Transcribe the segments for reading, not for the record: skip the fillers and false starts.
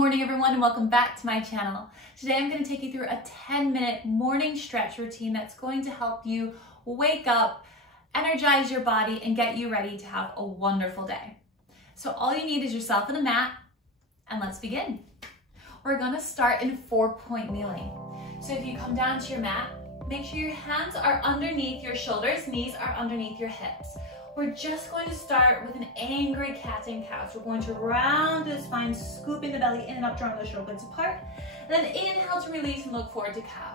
morning everyone, and welcome back to my channel. Today I'm going to take you through a 10-minute morning stretch routine that's going to help you wake up, energize your body, and get you ready to have a wonderful day. So all you need is yourself and a mat, and let's begin. We're going to start in 4-point kneeling. So if you come down to your mat, make sure your hands are underneath your shoulders, knees are underneath your hips. We're just going to start with an angry cat and cow. So we're going to round the spine, scooping the belly in and up, drawing those shoulder blades apart. And then inhale to release and look forward to cow.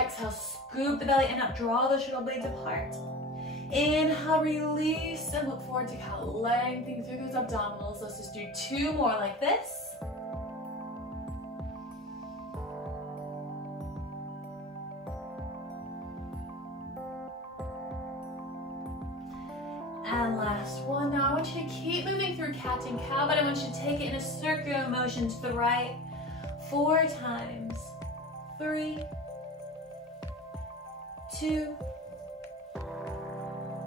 Exhale, scoop the belly in and up, draw those shoulder blades apart. Inhale, release and look forward to cow. Lengthening through those abdominals. Let's just do 2 more like this. And last one. Now I want you to keep moving through cat and cow, but I want you to take it in a circular motion to the right 4 times. 3, 2,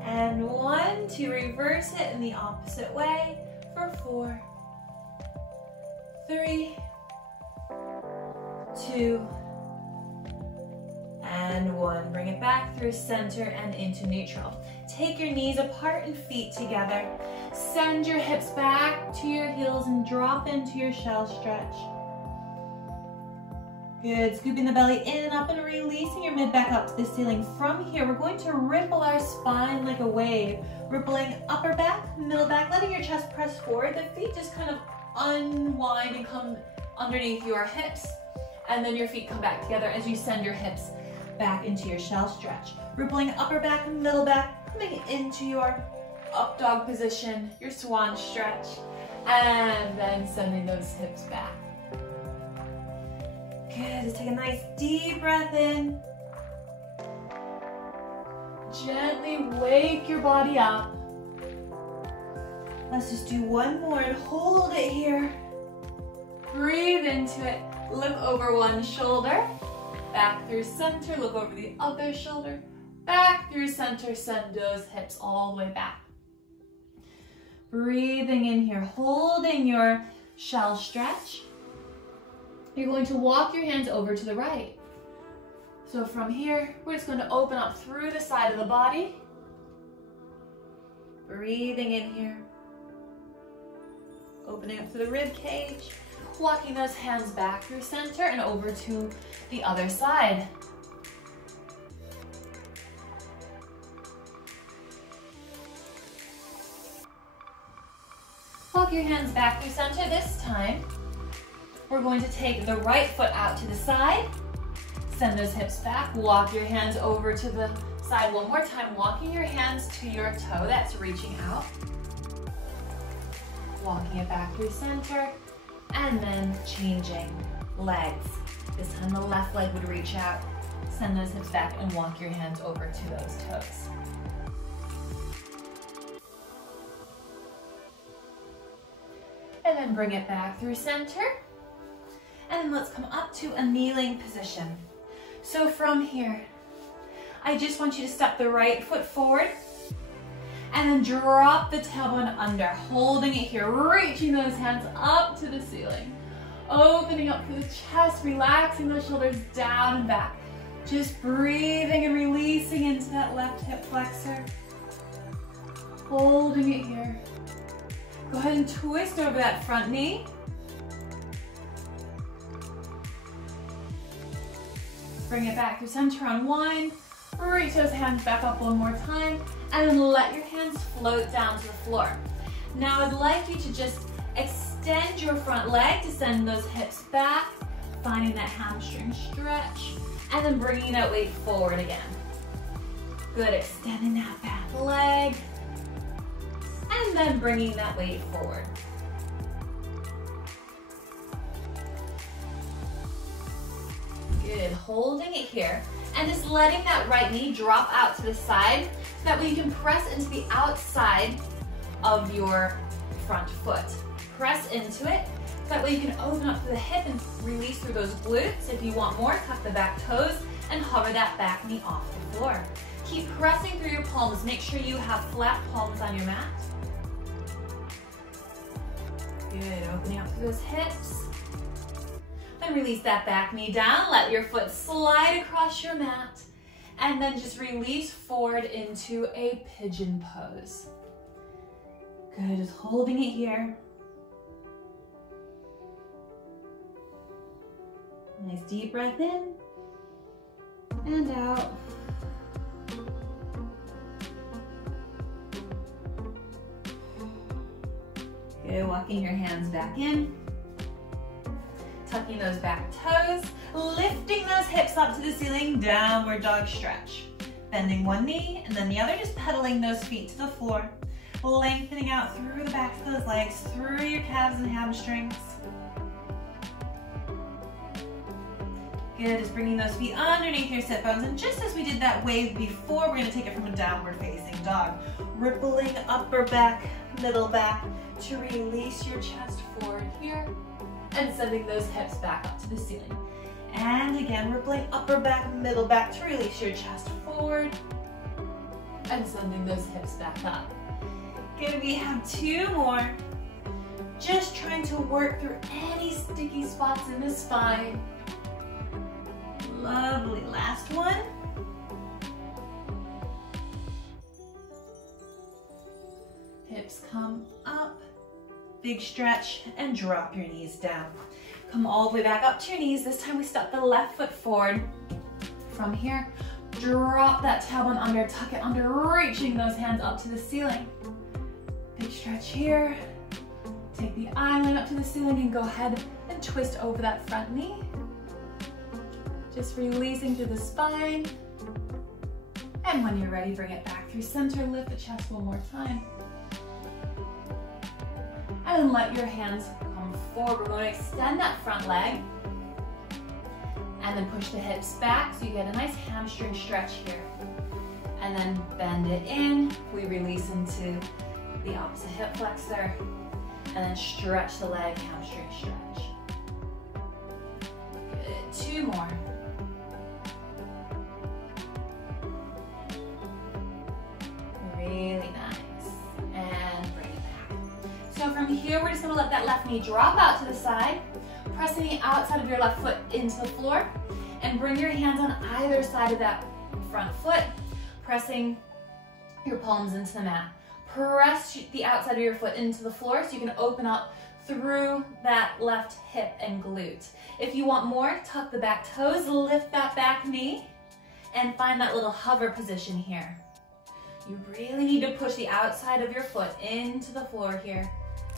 and 1. To reverse it in the opposite way for 4, 3, 2, and 1. Bring it back through center and into neutral. Take your knees apart and feet together. Send your hips back to your heels and drop into your shell stretch. Good. Scooping the belly in and up and releasing your mid back up to the ceiling. From here, we're going to ripple our spine like a wave. Rippling upper back, middle back, letting your chest press forward. The feet just kind of unwind and come underneath your hips. And then your feet come back together as you send your hips back into your shell stretch. Rippling upper back, middle back, coming into your up dog position, your swan stretch, and then sending those hips back. Good, just take a nice deep breath in. Gently wake your body up. Let's just do 1 more and hold it here. Breathe into it, look over one shoulder. Back through center, look over the other shoulder. Back through center, send those hips all the way back. Breathing in here, holding your shell stretch. You're going to walk your hands over to the right. So from here, we're just going to open up through the side of the body. Breathing in here. Opening up to the rib cage. Walking those hands back through center and over to the other side. Walk your hands back through center. This time, we're going to take the right foot out to the side. Send those hips back. Walk your hands over to the side one more time. Walking your hands to your toe. That's reaching out. Walking it back through center. And then changing legs. This time the left leg would reach out. Send those hips back and walk your hands over to those toes. And then bring it back through center. And then let's come up to a kneeling position. So from here, I just want you to step the right foot forward and then drop the tailbone under, holding it here, reaching those hands up to the ceiling. Opening up through the chest, relaxing those shoulders down and back. Just breathing and releasing into that left hip flexor. Holding it here. Go ahead and twist over that front knee. Bring it back through center, unwind. Reach those hands back up one more time, and then let your hands float down to the floor. Now I'd like you to just extend your front leg to send those hips back, finding that hamstring stretch, and then bringing that weight forward again. Good, extending that back leg, and then bringing that weight forward. Good, holding it here. And just letting that right knee drop out to the side so that way you can press into the outside of your front foot. Press into it so that way you can open up through the hip and release through those glutes. If you want more, tuck the back toes and hover that back knee off the floor. Keep pressing through your palms. Make sure you have flat palms on your mat. Good, opening up through those hips. Then release that back knee down. Let your foot slide across your mat. And then just release forward into a pigeon pose. Good, just holding it here. Nice deep breath in and out. Good, walking your hands back in. Tucking those back toes, lifting those hips up to the ceiling, downward dog stretch. Bending one knee and then the other, just pedaling those feet to the floor. Lengthening out through the backs of those legs, through your calves and hamstrings. Good, just bringing those feet underneath your sit bones. And just as we did that wave before, we're gonna take it from a downward facing dog. Rippling upper back, middle back to release your chest forward here. And sending those hips back up to the ceiling. And again, rippling upper back, middle back to release your chest forward. And sending those hips back up. Good, we have two more. Just trying to work through any sticky spots in the spine. Lovely, last one. Hips come up. Big stretch and drop your knees down. Come all the way back up to your knees. This time we step the left foot forward. From here, drop that tailbone under, tuck it under, reaching those hands up to the ceiling. Big stretch here. Take the eyeline up to the ceiling and go ahead and twist over that front knee. Just releasing through the spine. And when you're ready, bring it back through center. Lift the chest one more time. And then let your hands come forward. We're going to extend that front leg. And then push the hips back so you get a nice hamstring stretch here. And then bend it in. We release into the opposite hip flexor. And then stretch the leg, hamstring stretch. Good, two more. Really nice. And bring it back. So from here, we're just gonna let that left knee drop out to the side, pressing the outside of your left foot into the floor, and bring your hands on either side of that front foot, pressing your palms into the mat. Press the outside of your foot into the floor so you can open up through that left hip and glute. If you want more, tuck the back toes, lift that back knee, and find that little hover position here. You really need to push the outside of your foot into the floor here.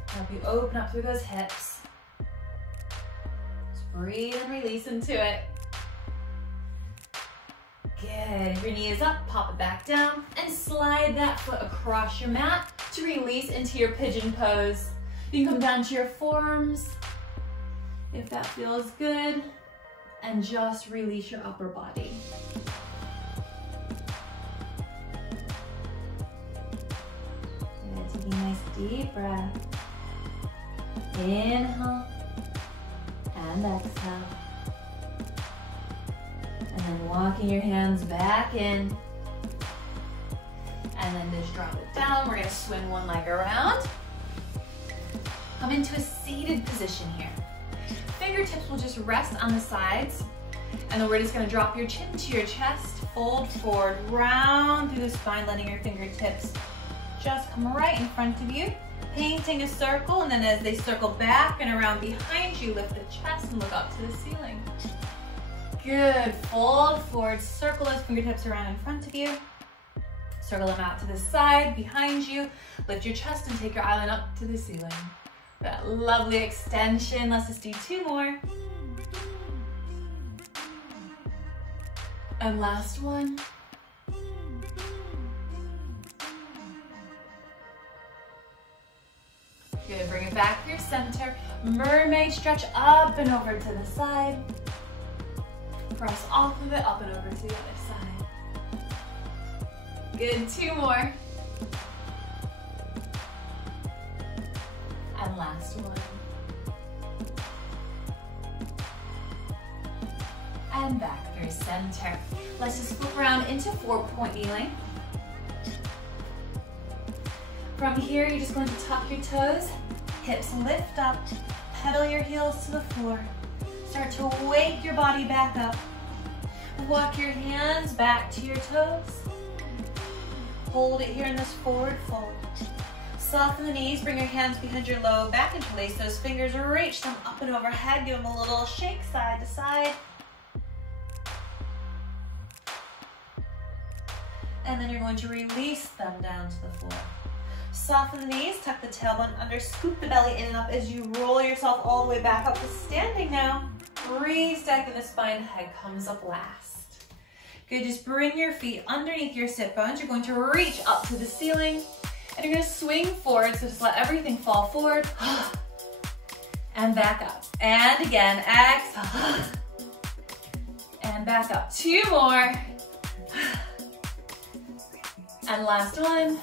Help you open up through those hips. Just breathe and release into it. Good, if your knee is up, pop it back down and slide that foot across your mat to release into your pigeon pose. You can come down to your forearms if that feels good, and just release your upper body. Good, taking a nice deep breath. Inhale and exhale. And then walking your hands back in. And then just drop it down. We're gonna swing one leg around. Come into a seated position here. Fingertips will just rest on the sides. And then we're just gonna drop your chin to your chest, fold forward, round through the spine, letting your fingertips just come right in front of you. Painting a circle, and then as they circle back and around behind you, lift the chest and look up to the ceiling. Good, fold forward, circle those fingertips around in front of you. Circle them out to the side, behind you. Lift your chest and take your eyeline up to the ceiling. That lovely extension. Let's just do two more. And last one. Good, bring it back through center. Mermaid stretch up and over to the side. Press off of it, up and over to the other side. Good, two more. And last one. And back through center. Let's just flip around into 4-point kneeling. From here, you're just going to tuck your toes, Hips lift up, pedal your heels to the floor. Start to wake your body back up. Walk your hands back to your toes. Hold it here in this forward fold. Soften the knees, bring your hands behind your low back, interlace those fingers, reach them up and overhead, give them a little shake side to side. And then you're going to release them down to the floor. Soften the knees, tuck the tailbone under, scoop the belly in and up as you roll yourself all the way back up to standing now. Restacking the spine, head comes up last. Good, just bring your feet underneath your sit bones. You're going to reach up to the ceiling and you're going to swing forward, so just let everything fall forward. And back up. And again, exhale. And back up. 2 more. And last one.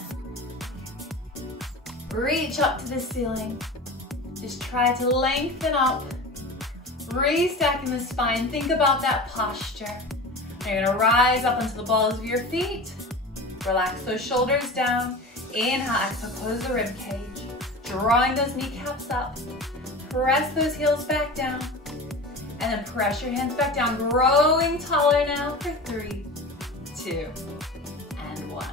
Reach up to the ceiling. Just try to lengthen up. Restacking the spine. Think about that posture. Now you're gonna rise up onto the balls of your feet. Relax those shoulders down. Inhale, exhale, close the rib cage. Drawing those kneecaps up. Press those heels back down. And then press your hands back down. Growing taller now for 3, 2, and 1.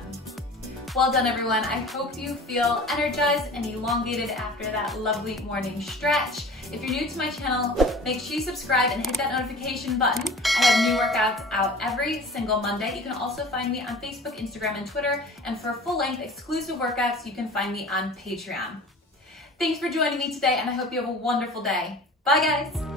Well done, everyone. I hope you feel energized and elongated after that lovely morning stretch. If you're new to my channel, make sure you subscribe and hit that notification button. I have new workouts out every single Monday. You can also find me on Facebook, Instagram, and Twitter. And for full-length exclusive workouts, you can find me on Patreon. Thanks for joining me today, and I hope you have a wonderful day. Bye, guys.